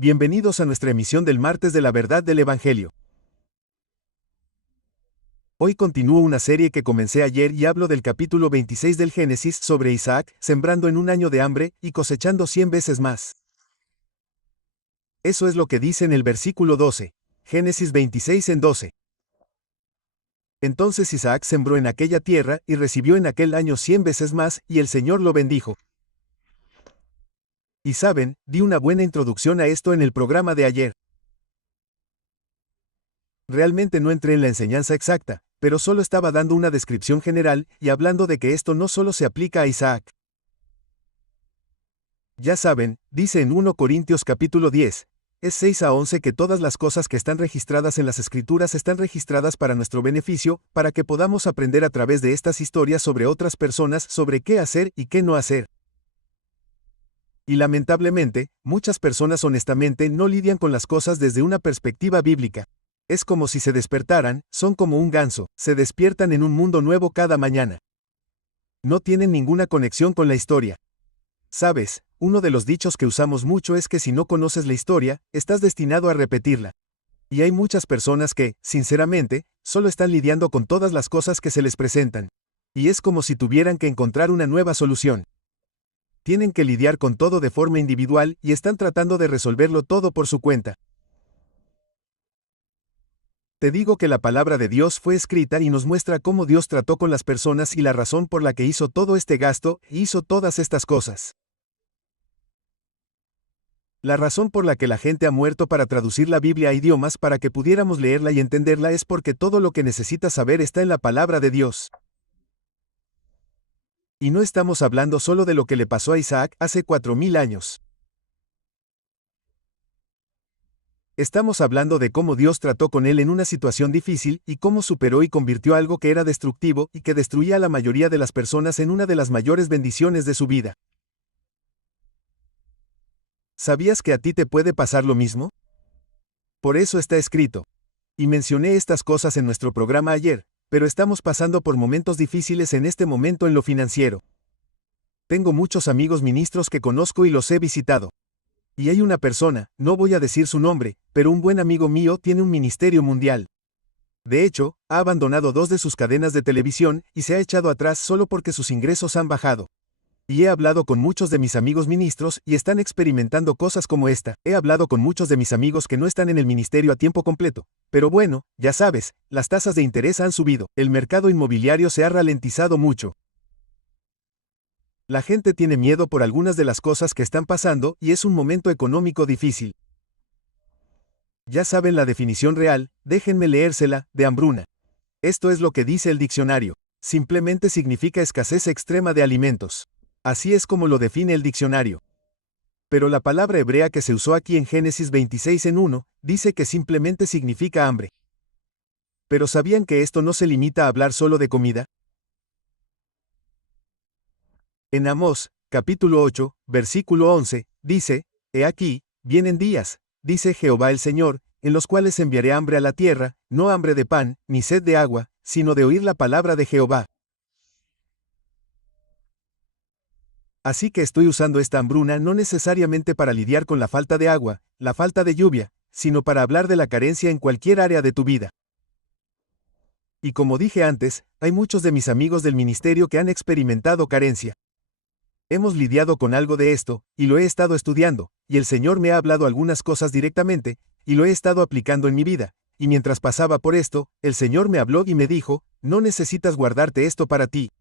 Bienvenidos a nuestra emisión del martes de la verdad del Evangelio. Hoy continúo una serie que comencé ayer y hablo del capítulo 26 del Génesis sobre Isaac, sembrando en un año de hambre y cosechando 100 veces más. Eso es lo que dice en el versículo 12. Génesis 26 en 12. Entonces Isaac sembró en aquella tierra y recibió en aquel año 100 veces más, y el Señor lo bendijo. Y saben, di una buena introducción a esto en el programa de ayer. Realmente no entré en la enseñanza exacta, pero solo estaba dando una descripción general y hablando de que esto no solo se aplica a Isaac. Ya saben, dice en 1 Corintios capítulo 10, es 6 a 11 que todas las cosas que están registradas en las Escrituras están registradas para nuestro beneficio, para que podamos aprender a través de estas historias sobre otras personas sobre qué hacer y qué no hacer. Y lamentablemente, muchas personas honestamente no lidian con las cosas desde una perspectiva bíblica. Es como si se despertaran, son como un ganso, se despiertan en un mundo nuevo cada mañana. No tienen ninguna conexión con la historia. Sabes, uno de los dichos que usamos mucho es que si no conoces la historia, estás destinado a repetirla. Y hay muchas personas que, sinceramente, solo están lidiando con todas las cosas que se les presentan. Y es como si tuvieran que encontrar una nueva solución. Tienen que lidiar con todo de forma individual y están tratando de resolverlo todo por su cuenta. Te digo que la palabra de Dios fue escrita y nos muestra cómo Dios trató con las personas y la razón por la que hizo todo este gasto e hizo todas estas cosas. La razón por la que la gente ha muerto para traducir la Biblia a idiomas para que pudiéramos leerla y entenderla es porque todo lo que necesitas saber está en la palabra de Dios. Y no estamos hablando solo de lo que le pasó a Isaac hace 4000 años. Estamos hablando de cómo Dios trató con él en una situación difícil y cómo superó y convirtió algo que era destructivo y que destruía a la mayoría de las personas en una de las mayores bendiciones de su vida. ¿Sabías que a ti te puede pasar lo mismo? Por eso está escrito. Y mencioné estas cosas en nuestro programa ayer, pero estamos pasando por momentos difíciles en este momento en lo financiero. Tengo muchos amigos ministros que conozco y los he visitado. Y hay una persona, no voy a decir su nombre, pero un buen amigo mío tiene un ministerio mundial. De hecho, ha abandonado 2 de sus cadenas de televisión y se ha echado atrás solo porque sus ingresos han bajado. Y he hablado con muchos de mis amigos ministros y están experimentando cosas como esta. He hablado con muchos de mis amigos que no están en el ministerio a tiempo completo. Pero bueno, ya sabes, las tasas de interés han subido, el mercado inmobiliario se ha ralentizado mucho. La gente tiene miedo por algunas de las cosas que están pasando y es un momento económico difícil. Ya saben la definición real, déjenme leérsela, de hambruna. Esto es lo que dice el diccionario. Simplemente significa escasez extrema de alimentos. Así es como lo define el diccionario. Pero la palabra hebrea que se usó aquí en Génesis 26 en 1, dice que simplemente significa hambre. ¿Pero sabían que esto no se limita a hablar solo de comida? En Amós, capítulo 8, versículo 11, dice, He aquí, vienen días, dice Jehová el Señor, en los cuales enviaré hambre a la tierra, no hambre de pan, ni sed de agua, sino de oír la palabra de Jehová. Así que estoy usando esta hambruna no necesariamente para lidiar con la falta de agua, la falta de lluvia, sino para hablar de la carencia en cualquier área de tu vida. Y como dije antes, hay muchos de mis amigos del ministerio que han experimentado carencia. Hemos lidiado con algo de esto, y lo he estado estudiando, y el Señor me ha hablado algunas cosas directamente, y lo he estado aplicando en mi vida, y mientras pasaba por esto, el Señor me habló y me dijo, no necesitas guardarte esto para ti.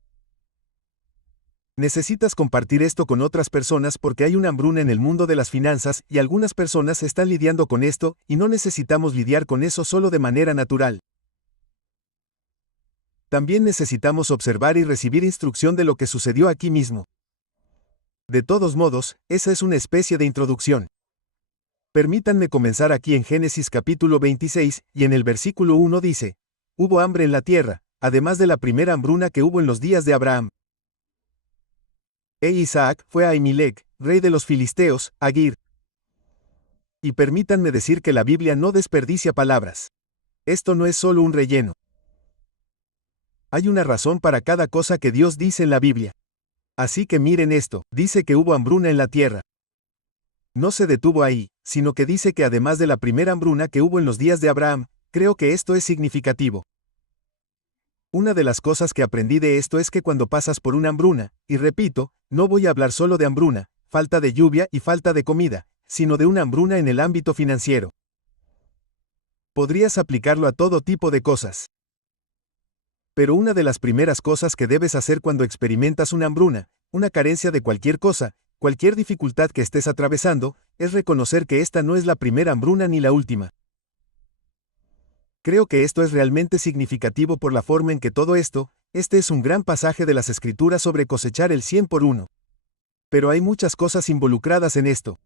Necesitas compartir esto con otras personas porque hay una hambruna en el mundo de las finanzas y algunas personas están lidiando con esto, y no necesitamos lidiar con eso solo de manera natural. También necesitamos observar y recibir instrucción de lo que sucedió aquí mismo. De todos modos, esa es una especie de introducción. Permítanme comenzar aquí en Génesis capítulo 26, y en el versículo 1 dice, hubo hambre en la tierra, además de la primera hambruna que hubo en los días de Abraham. Isaac fue a Ahimelech, rey de los filisteos, a Gir. Y permítanme decir que la Biblia no desperdicia palabras. Esto no es solo un relleno. Hay una razón para cada cosa que Dios dice en la Biblia. Así que miren esto, dice que hubo hambruna en la tierra. No se detuvo ahí, sino que dice que además de la primera hambruna que hubo en los días de Abraham, creo que esto es significativo. Una de las cosas que aprendí de esto es que cuando pasas por una hambruna, y repito, no voy a hablar solo de hambruna, falta de lluvia y falta de comida, sino de una hambruna en el ámbito financiero. Podrías aplicarlo a todo tipo de cosas. Pero una de las primeras cosas que debes hacer cuando experimentas una hambruna, una carencia de cualquier cosa, cualquier dificultad que estés atravesando, es reconocer que esta no es la primera hambruna ni la última. Creo que esto es realmente significativo por la forma en que todo esto, este es un gran pasaje de las Escrituras sobre cosechar el 100 por 1. Pero hay muchas cosas involucradas en esto.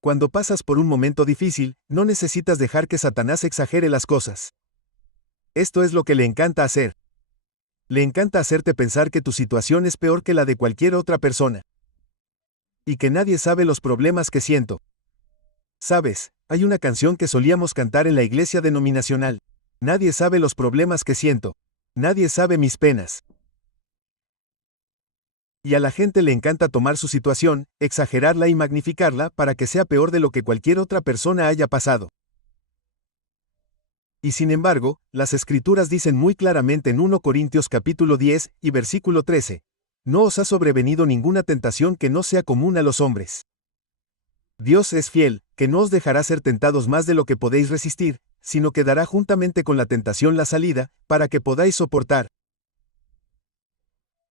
Cuando pasas por un momento difícil, no necesitas dejar que Satanás exagere las cosas. Esto es lo que le encanta hacer. Le encanta hacerte pensar que tu situación es peor que la de cualquier otra persona. Y que nadie sabe los problemas que siento. Sabes, hay una canción que solíamos cantar en la iglesia denominacional. Nadie sabe los problemas que siento. Nadie sabe mis penas. Y a la gente le encanta tomar su situación, exagerarla y magnificarla para que sea peor de lo que cualquier otra persona haya pasado. Y sin embargo, las Escrituras dicen muy claramente en 1 Corintios capítulo 10 y versículo 13, no os ha sobrevenido ninguna tentación que no sea común a los hombres. Dios es fiel, que no os dejará ser tentados más de lo que podéis resistir, sino que dará juntamente con la tentación la salida, para que podáis soportar.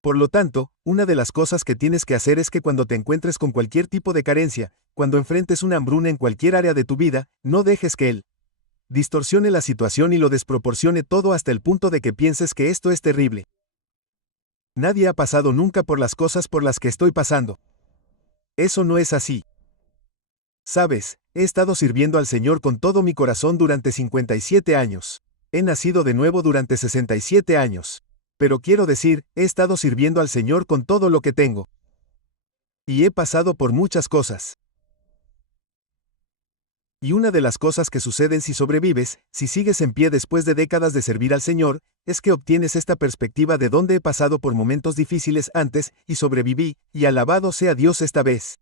Por lo tanto, una de las cosas que tienes que hacer es que cuando te encuentres con cualquier tipo de carencia, cuando enfrentes una hambruna en cualquier área de tu vida, no dejes que él distorsione la situación y lo desproporcione todo hasta el punto de que pienses que esto es terrible. Nadie ha pasado nunca por las cosas por las que estoy pasando. Eso no es así. Sabes, he estado sirviendo al Señor con todo mi corazón durante 57 años. He nacido de nuevo durante 67 años. Pero quiero decir, he estado sirviendo al Señor con todo lo que tengo. Y he pasado por muchas cosas. Y una de las cosas que suceden si sobrevives, si sigues en pie después de décadas de servir al Señor, es que obtienes esta perspectiva de dónde he pasado por momentos difíciles antes, y sobreviví, y alabado sea Dios esta vez.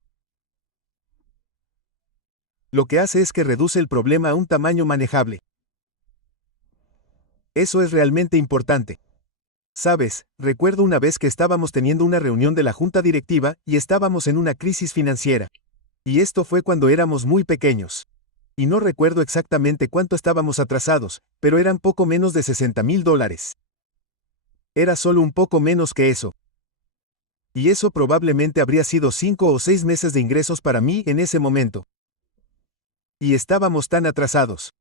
Lo que hace es que reduce el problema a un tamaño manejable. Eso es realmente importante. Sabes, recuerdo una vez que estábamos teniendo una reunión de la junta directiva y estábamos en una crisis financiera. Y esto fue cuando éramos muy pequeños. Y no recuerdo exactamente cuánto estábamos atrasados, pero eran poco menos de $60,000. Era solo un poco menos que eso. Y eso probablemente habría sido 5 o 6 meses de ingresos para mí en ese momento. Y estábamos tan atrasados.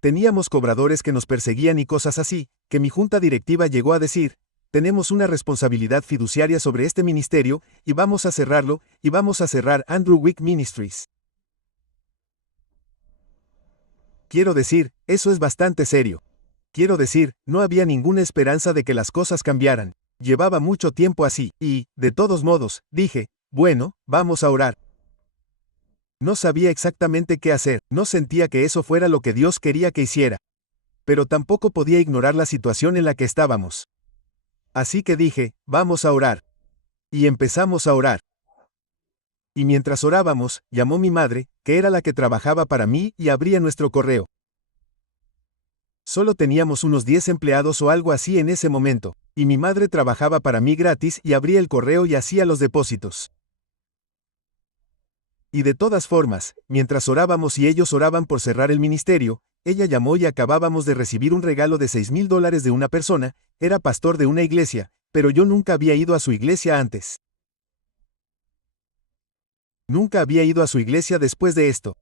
Teníamos cobradores que nos perseguían y cosas así, que mi junta directiva llegó a decir, tenemos una responsabilidad fiduciaria sobre este ministerio, y vamos a cerrarlo, y vamos a cerrar Andrew Wick Ministries. Quiero decir, eso es bastante serio. Quiero decir, no había ninguna esperanza de que las cosas cambiaran. Llevaba mucho tiempo así, y, de todos modos, dije, bueno, vamos a orar. No sabía exactamente qué hacer, no sentía que eso fuera lo que Dios quería que hiciera. Pero tampoco podía ignorar la situación en la que estábamos. Así que dije, vamos a orar. Y empezamos a orar. Y mientras orábamos, llamó mi madre, que era la que trabajaba para mí, y abría nuestro correo. Solo teníamos unos 10 empleados o algo así en ese momento, y mi madre trabajaba para mí gratis y abría el correo y hacía los depósitos. Y de todas formas, mientras orábamos y ellos oraban por cerrar el ministerio, ella llamó y acabábamos de recibir un regalo de $6,000 de una persona, era pastor de una iglesia, pero yo nunca había ido a su iglesia antes. Nunca había ido a su iglesia después de esto.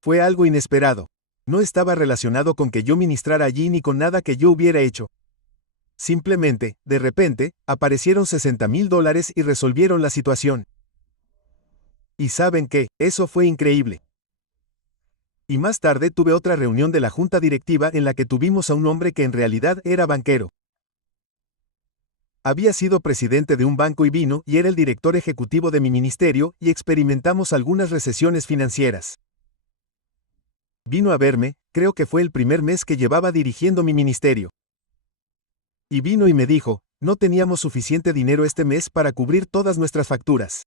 Fue algo inesperado. No estaba relacionado con que yo ministrara allí ni con nada que yo hubiera hecho. Simplemente, de repente, aparecieron $60,000 y resolvieron la situación. Y ¿saben qué? Eso fue increíble. Y más tarde tuve otra reunión de la junta directiva en la que tuvimos a un hombre que en realidad era banquero. Había sido presidente de un banco y vino y era el director ejecutivo de mi ministerio y experimentamos algunas recesiones financieras. Vino a verme, creo que fue el primer mes que llevaba dirigiendo mi ministerio. Y vino y me dijo, No teníamos suficiente dinero este mes para cubrir todas nuestras facturas.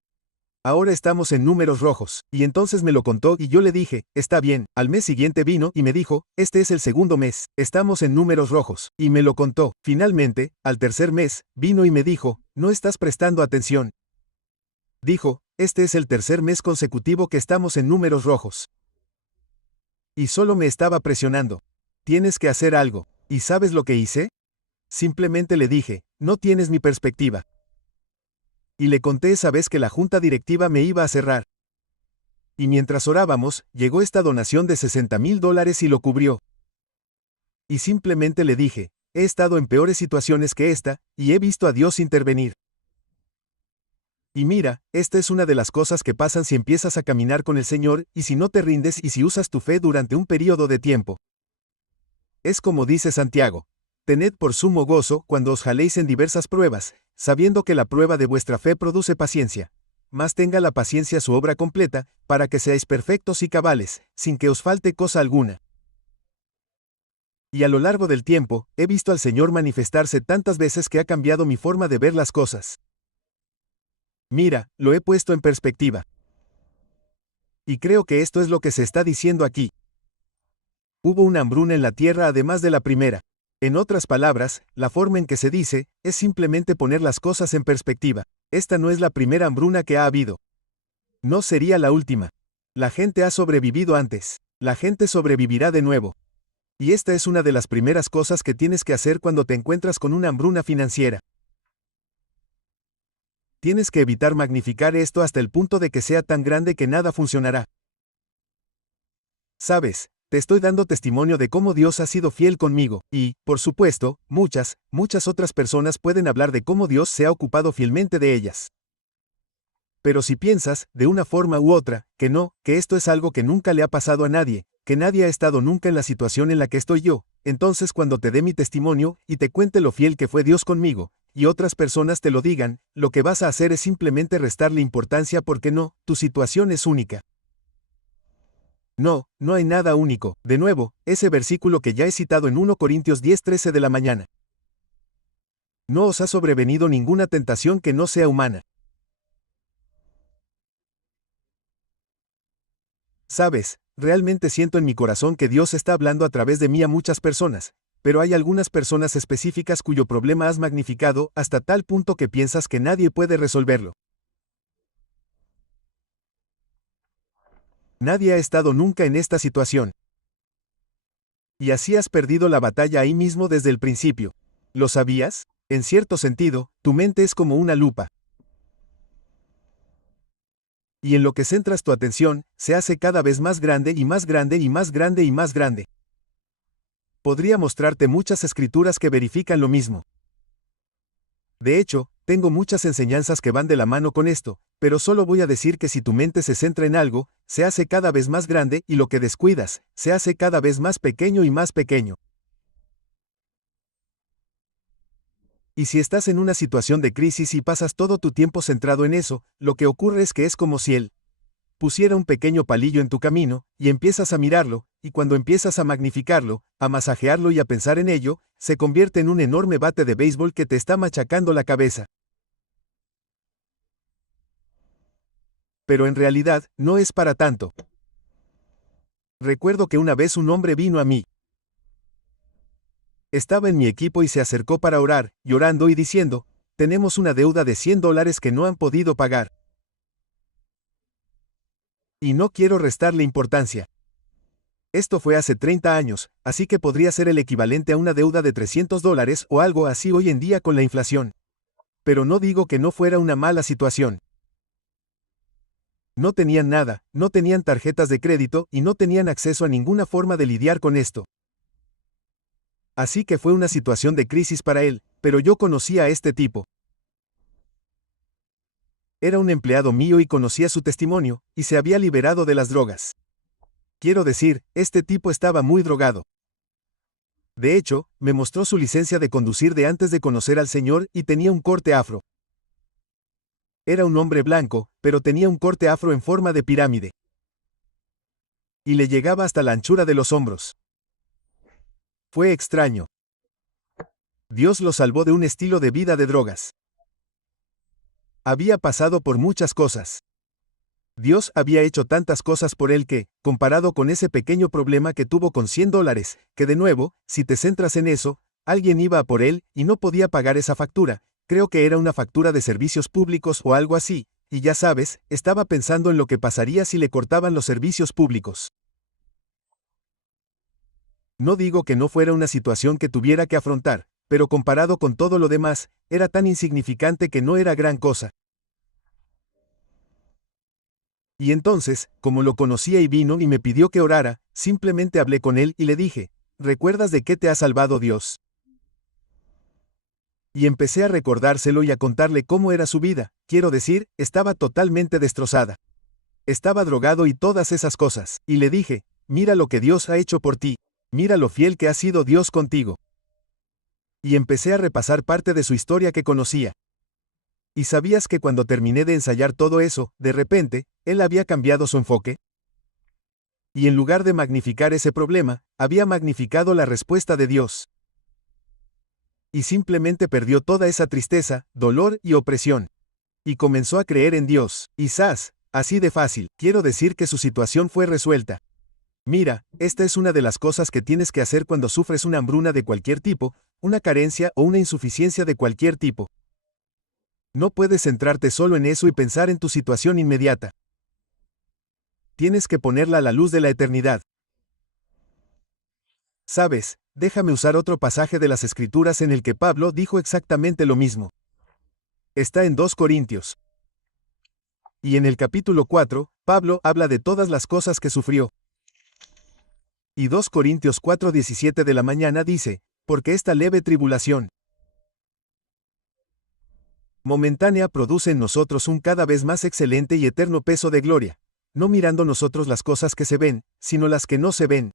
Ahora estamos en números rojos, y entonces me lo contó y yo le dije, está bien. Al mes siguiente vino y me dijo, este es el segundo mes, estamos en números rojos, y me lo contó. Finalmente, al tercer mes, vino y me dijo, no estás prestando atención. Dijo, este es el tercer mes consecutivo que estamos en números rojos. Y solo me estaba presionando. Tienes que hacer algo. ¿Y sabes lo que hice? Simplemente le dije, no tienes mi perspectiva. Y le conté esa vez que la junta directiva me iba a cerrar. Y mientras orábamos, llegó esta donación de $60,000 y lo cubrió. Y simplemente le dije, he estado en peores situaciones que esta, y he visto a Dios intervenir. Y mira, esta es una de las cosas que pasan si empiezas a caminar con el Señor, y si no te rindes y si usas tu fe durante un periodo de tiempo. Es como dice Santiago, tened por sumo gozo cuando os jaléis en diversas pruebas, sabiendo que la prueba de vuestra fe produce paciencia. Mas tenga la paciencia su obra completa, para que seáis perfectos y cabales, sin que os falte cosa alguna. Y a lo largo del tiempo, he visto al Señor manifestarse tantas veces que ha cambiado mi forma de ver las cosas. Mira, lo he puesto en perspectiva. Y creo que esto es lo que se está diciendo aquí. Hubo una hambruna en la tierra además de la primera. En otras palabras, la forma en que se dice, es simplemente poner las cosas en perspectiva. Esta no es la primera hambruna que ha habido. No sería la última. La gente ha sobrevivido antes. La gente sobrevivirá de nuevo. Y esta es una de las primeras cosas que tienes que hacer cuando te encuentras con una hambruna financiera. Tienes que evitar magnificar esto hasta el punto de que sea tan grande que nada funcionará. Sabes, te estoy dando testimonio de cómo Dios ha sido fiel conmigo, y, por supuesto, muchas otras personas pueden hablar de cómo Dios se ha ocupado fielmente de ellas. Pero si piensas, de una forma u otra, que esto es algo que nunca le ha pasado a nadie, que nadie ha estado nunca en la situación en la que estoy yo, entonces cuando te dé mi testimonio, y te cuente lo fiel que fue Dios conmigo, y otras personas te lo digan, lo que vas a hacer es simplemente restarle importancia porque tu situación es única. No hay nada único. De nuevo, ese versículo que ya he citado en 1 Corintios 10:13 de la mañana. No os ha sobrevenido ninguna tentación que no sea humana. Sabes, realmente siento en mi corazón que Dios está hablando a través de mí a muchas personas, pero hay algunas personas específicas cuyo problema has magnificado hasta tal punto que piensas que nadie puede resolverlo. Nadie ha estado nunca en esta situación. Y así has perdido la batalla ahí mismo desde el principio. ¿Lo sabías? En cierto sentido, tu mente es como una lupa. Y en lo que centras tu atención, se hace cada vez más grande y más grande y más grande y más grande. Podría mostrarte muchas escrituras que verifican lo mismo. De hecho, tengo muchas enseñanzas que van de la mano con esto, pero solo voy a decir que si tu mente se centra en algo, se hace cada vez más grande y lo que descuidas, se hace cada vez más pequeño y más pequeño. Y si estás en una situación de crisis y pasas todo tu tiempo centrado en eso, lo que ocurre es que es como si él pusiera un pequeño palillo en tu camino, y empiezas a mirarlo, y cuando empiezas a magnificarlo, a masajearlo y a pensar en ello, se convierte en un enorme bate de béisbol que te está machacando la cabeza. Pero en realidad, no es para tanto. Recuerdo que una vez un hombre vino a mí. Estaba en mi equipo y se acercó para orar, llorando y diciendo, tenemos una deuda de $100 que no han podido pagar. Y no quiero restarle importancia. Esto fue hace 30 años, así que podría ser el equivalente a una deuda de $300 o algo así hoy en día con la inflación. Pero no digo que no fuera una mala situación. No tenían nada, no tenían tarjetas de crédito y no tenían acceso a ninguna forma de lidiar con esto. Así que fue una situación de crisis para él, pero yo conocía a este tipo. Era un empleado mío y conocía su testimonio, y se había liberado de las drogas. Quiero decir, este tipo estaba muy drogado. De hecho, me mostró su licencia de conducir de antes de conocer al Señor y tenía un corte afro. Era un hombre blanco, pero tenía un corte afro en forma de pirámide. Y le llegaba hasta la anchura de los hombros. Fue extraño. Dios lo salvó de un estilo de vida de drogas. Había pasado por muchas cosas. Dios había hecho tantas cosas por él que, comparado con ese pequeño problema que tuvo con $100, que de nuevo, si te centras en eso, alguien iba a por él y no podía pagar esa factura, creo que era una factura de servicios públicos o algo así, y ya sabes, estaba pensando en lo que pasaría si le cortaban los servicios públicos. No digo que no fuera una situación que tuviera que afrontar, pero comparado con todo lo demás, era tan insignificante que no era gran cosa. Y entonces, como lo conocía y vino y me pidió que orara, simplemente hablé con él y le dije, ¿recuerdas de qué te ha salvado Dios? Y empecé a recordárselo y a contarle cómo era su vida, quiero decir, estaba totalmente destrozada. Estaba drogado y todas esas cosas, y le dije, mira lo que Dios ha hecho por ti, mira lo fiel que ha sido Dios contigo. Y empecé a repasar parte de su historia que conocía. ¿Y sabías que cuando terminé de ensayar todo eso, de repente, él había cambiado su enfoque? Y en lugar de magnificar ese problema, había magnificado la respuesta de Dios. Y simplemente perdió toda esa tristeza, dolor y opresión. Y comenzó a creer en Dios, y ¡zas! Así de fácil, quiero decir que su situación fue resuelta. Mira, esta es una de las cosas que tienes que hacer cuando sufres una hambruna de cualquier tipo, una carencia o una insuficiencia de cualquier tipo. No puedes centrarte solo en eso y pensar en tu situación inmediata. Tienes que ponerla a la luz de la eternidad. ¿Sabes? Déjame usar otro pasaje de las Escrituras en el que Pablo dijo exactamente lo mismo. Está en 2 Corintios. Y en el capítulo 4, Pablo habla de todas las cosas que sufrió. Y 2 Corintios 4:17 de la mañana dice, porque esta leve tribulación momentánea produce en nosotros un cada vez más excelente y eterno peso de gloria, no mirando nosotros las cosas que se ven, sino las que no se ven.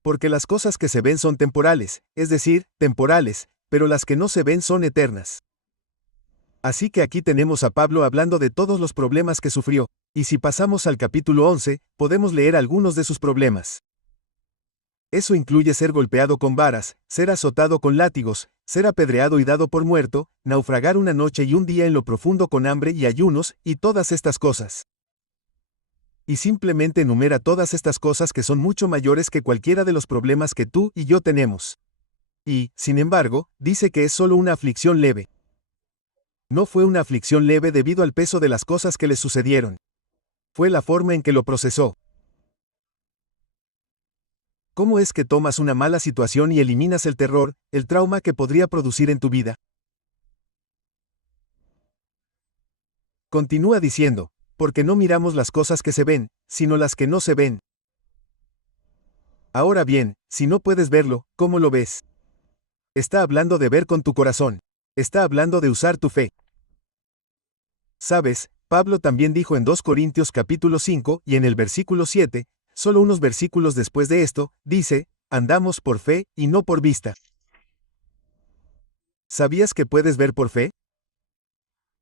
Porque las cosas que se ven son temporales, es decir, temporales, pero las que no se ven son eternas. Así que aquí tenemos a Pablo hablando de todos los problemas que sufrió, y si pasamos al capítulo 11, podemos leer algunos de sus problemas. Eso incluye ser golpeado con varas, ser azotado con látigos, ser apedreado y dado por muerto, naufragar una noche y un día en lo profundo con hambre y ayunos, y todas estas cosas. Y simplemente enumera todas estas cosas que son mucho mayores que cualquiera de los problemas que tú y yo tenemos. Y, sin embargo, dice que es solo una aflicción leve. No fue una aflicción leve debido al peso de las cosas que le sucedieron. Fue la forma en que lo procesó. ¿Cómo es que tomas una mala situación y eliminas el terror, el trauma que podría producir en tu vida? Continúa diciendo, porque no miramos las cosas que se ven, sino las que no se ven. Ahora bien, si no puedes verlo, ¿cómo lo ves? Está hablando de ver con tu corazón. Está hablando de usar tu fe. ¿Sabes? Pablo también dijo en 2 Corintios capítulo 5 y en el versículo 7, solo unos versículos después de esto, dice, andamos por fe y no por vista. ¿Sabías que puedes ver por fe?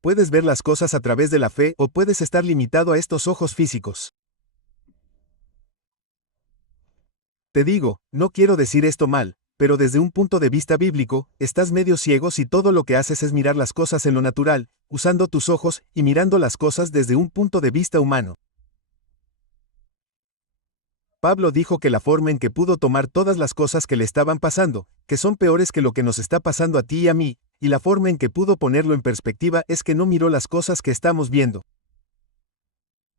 Puedes ver las cosas a través de la fe o puedes estar limitado a estos ojos físicos. Te digo, no quiero decir esto mal, pero desde un punto de vista bíblico, estás medio ciego si todo lo que haces es mirar las cosas en lo natural, usando tus ojos y mirando las cosas desde un punto de vista humano. Pablo dijo que la forma en que pudo tomar todas las cosas que le estaban pasando, que son peores que lo que nos está pasando a ti y a mí, y la forma en que pudo ponerlo en perspectiva es que no miró las cosas que estamos viendo.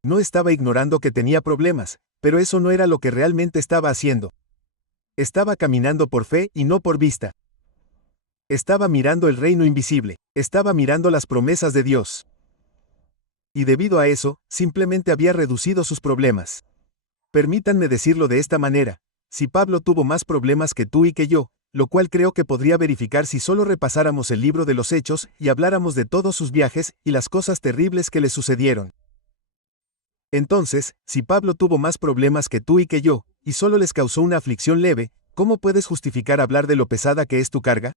No estaba ignorando que tenía problemas, pero eso no era lo que realmente estaba haciendo. Estaba caminando por fe y no por vista. Estaba mirando el reino invisible, estaba mirando las promesas de Dios. Y debido a eso, simplemente había reducido sus problemas. Permítanme decirlo de esta manera, si Pablo tuvo más problemas que tú y que yo, lo cual creo que podría verificar si solo repasáramos el libro de los Hechos y habláramos de todos sus viajes y las cosas terribles que le sucedieron. Entonces, si Pablo tuvo más problemas que tú y que yo, y solo les causó una aflicción leve, ¿cómo puedes justificar hablar de lo pesada que es tu carga?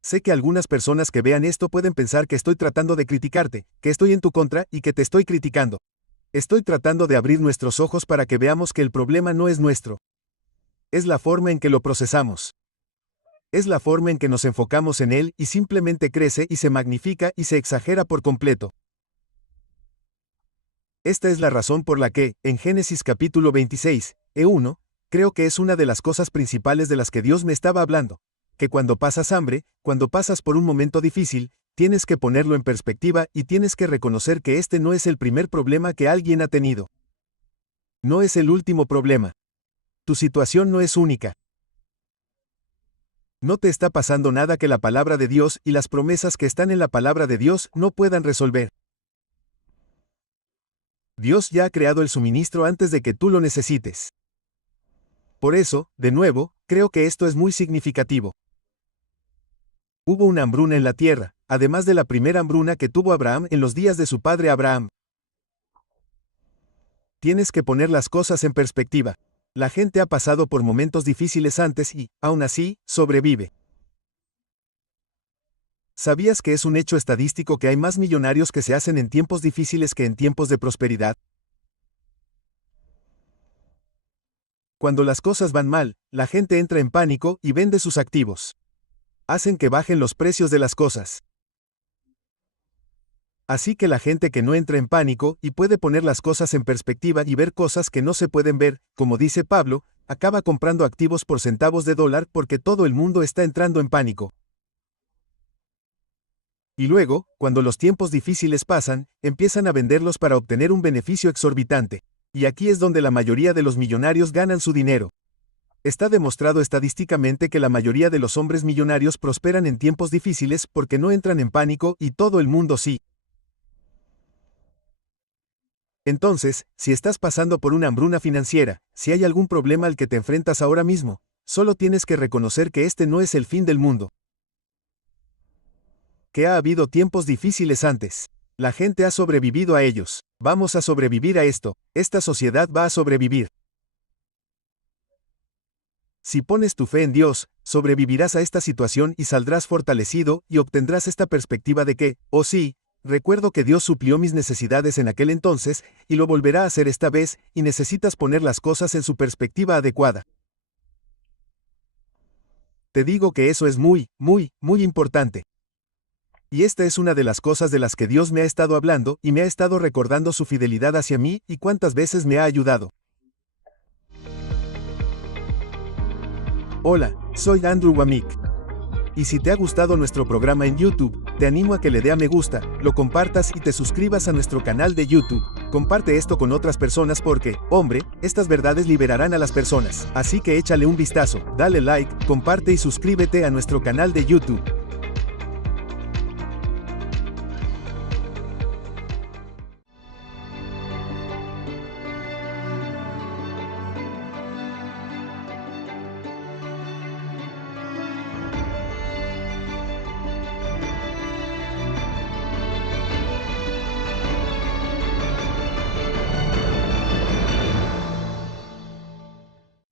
Sé que algunas personas que vean esto pueden pensar que estoy tratando de criticarte, que estoy en tu contra y que te estoy criticando. Estoy tratando de abrir nuestros ojos para que veamos que el problema no es nuestro. Es la forma en que lo procesamos. Es la forma en que nos enfocamos en él y simplemente crece y se magnifica y se exagera por completo. Esta es la razón por la que, en Génesis capítulo 26, E1, creo que es una de las cosas principales de las que Dios me estaba hablando, que cuando pasas hambre, cuando pasas por un momento difícil, tienes que ponerlo en perspectiva y tienes que reconocer que este no es el primer problema que alguien ha tenido. No es el último problema. Tu situación no es única. No te está pasando nada que la palabra de Dios y las promesas que están en la palabra de Dios no puedan resolver. Dios ya ha creado el suministro antes de que tú lo necesites. Por eso, de nuevo, creo que esto es muy significativo. Hubo una hambruna en la tierra, además de la primera hambruna que tuvo Abraham en los días de su padre Abraham. Tienes que poner las cosas en perspectiva. La gente ha pasado por momentos difíciles antes y, aún así, sobrevive. ¿Sabías que es un hecho estadístico que hay más millonarios que se hacen en tiempos difíciles que en tiempos de prosperidad? Cuando las cosas van mal, la gente entra en pánico y vende sus activos. Hacen que bajen los precios de las cosas. Así que la gente que no entra en pánico y puede poner las cosas en perspectiva y ver cosas que no se pueden ver, como dice Pablo, acaba comprando activos por centavos de dólar porque todo el mundo está entrando en pánico. Y luego, cuando los tiempos difíciles pasan, empiezan a venderlos para obtener un beneficio exorbitante. Y aquí es donde la mayoría de los millonarios ganan su dinero. Está demostrado estadísticamente que la mayoría de los hombres millonarios prosperan en tiempos difíciles porque no entran en pánico y todo el mundo sí. Entonces, si estás pasando por una hambruna financiera, si hay algún problema al que te enfrentas ahora mismo, solo tienes que reconocer que este no es el fin del mundo. Que ha habido tiempos difíciles antes. La gente ha sobrevivido a ellos. Vamos a sobrevivir a esto. Esta sociedad va a sobrevivir. Si pones tu fe en Dios, sobrevivirás a esta situación y saldrás fortalecido y obtendrás esta perspectiva de que, oh sí, recuerdo que Dios suplió mis necesidades en aquel entonces, y lo volverá a hacer esta vez, y necesitas poner las cosas en su perspectiva adecuada. Te digo que eso es muy, muy, muy importante. Y esta es una de las cosas de las que Dios me ha estado hablando y me ha estado recordando su fidelidad hacia mí y cuántas veces me ha ayudado. Hola, soy Andrew Wommack. Y si te ha gustado nuestro programa en YouTube, te animo a que le dé a me gusta, lo compartas y te suscribas a nuestro canal de YouTube. Comparte esto con otras personas porque, hombre, estas verdades liberarán a las personas. Así que échale un vistazo, dale like, comparte y suscríbete a nuestro canal de YouTube.